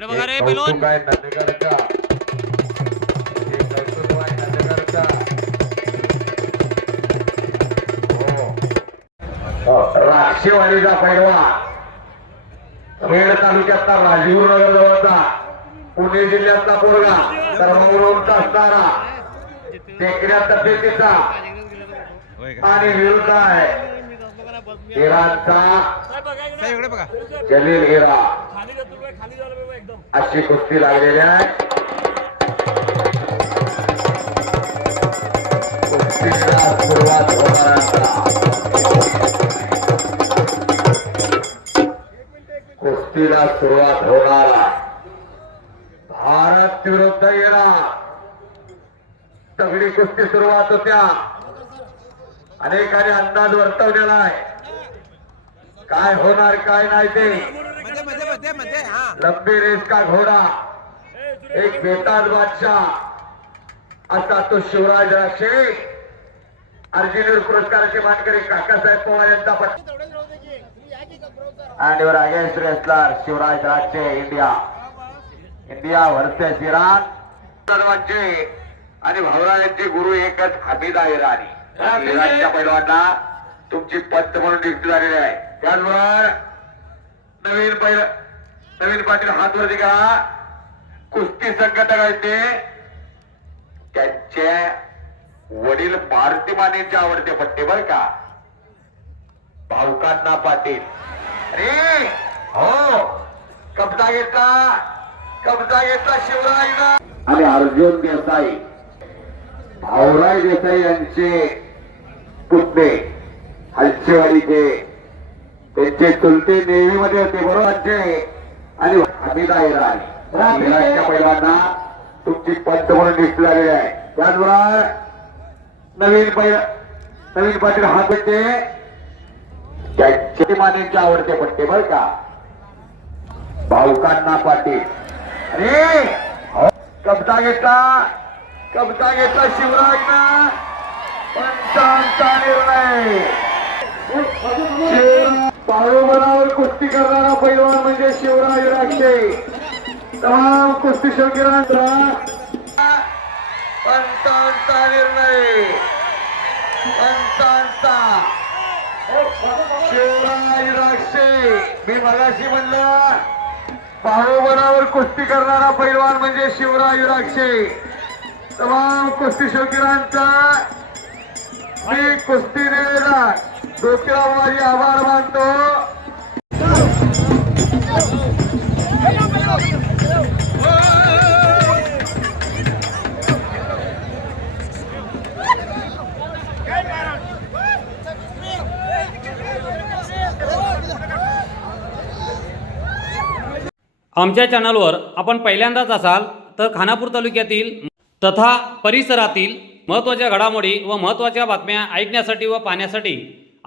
हे कौतुक आहे नंदगडचा हो. राक्षेवाडीचा पैलवा खेड तालुक्यातला राजीव नगर जवळचा पुणे जिल्ह्यातला पोरगा धर्मगुरूंचा असणारा टेकड्या तब्येतीचा. आणि विरुद्ध आहे. इराणचा जलील इरा. अशी कुस्ती लागलेली आहे. कुस्तीला सुरुवात होणार कुस्तीला सुरुवात होणार भारत विरुद्ध इराण सगळी कुस्ती सुरुवात होत्या. अनेकाने अंदाज वर्तवलेला आहे. काय होणार काय नाही ते? मध्ये मध्ये मध्ये मध्ये हा. लंबी रेस का घोडा? एक बेताज बादशाह. असा तो शिवराज राक्षे. अर्जुन पुरस्काराचे मानकरी काकासाहेब पवार यांचा पट आणि वर against wrestler Shivraj Rakshe India. India versus Iran. सर्वांचे आणि भावरायांचे गुरु एकच हमीदा इराणी. इराणच्या पैलवांना तुमची पत्त म्हणून नियुक्ती झालेली आहे. त्याचबरोबर नवीन पैल नवीन पाटील हात वरती का कुस्ती संघटक आहेत ते. त्यांचे वडील भारती मानेचे आवडते पट्टे बर का? भाऊकांना पाटील. अरे हो. कब्जा घेतला. कब्जा घेतला शिवराजला आणि अर्जुन देसाई भाऊराय देसाई यांचे पुतणे हलसेवाडीचे त्यांचे चुलते नेव्हीमध्ये होते बरोबर आणि हमीदा इराणी इराणच्या तुमची पंत म्हणून झालेली आहे. त्याचबरोबर नवीन पैल नवीन पाटील हात होते त्यांचे मानेचे आवडते पट्टे बर का? भाऊकांना पाटील. अरे हो, कब्जा घेतला कब्जा घेतला शिवराजनं. पंचांचा निर्णय. पाळोबरावर कुस्ती करणारा पैलवान म्हणजे शिवराज राक्षे. तमाम कुस्ती शौकीरांचा पंचांचा निर्णय. पंचांचा शिवराज राक्षे. मी मगाशी म्हणलं पाळोबरावर कुस्ती करणारा पैलवान म्हणजे शिवराज राक्षे. तमाम कुस्ती शौकीरांचा मी कुस्ती निवेदन डोक्यावर आभार मानतो. आमच्या चॅनलवर आपण पहिल्यांदाच असाल तर खानापूर तालुक्यातील तथा परिसरातील महत्त्वाच्या घडामोडी व महत्त्वाच्या बातम्या ऐकण्यासाठी व पाहण्यासाठी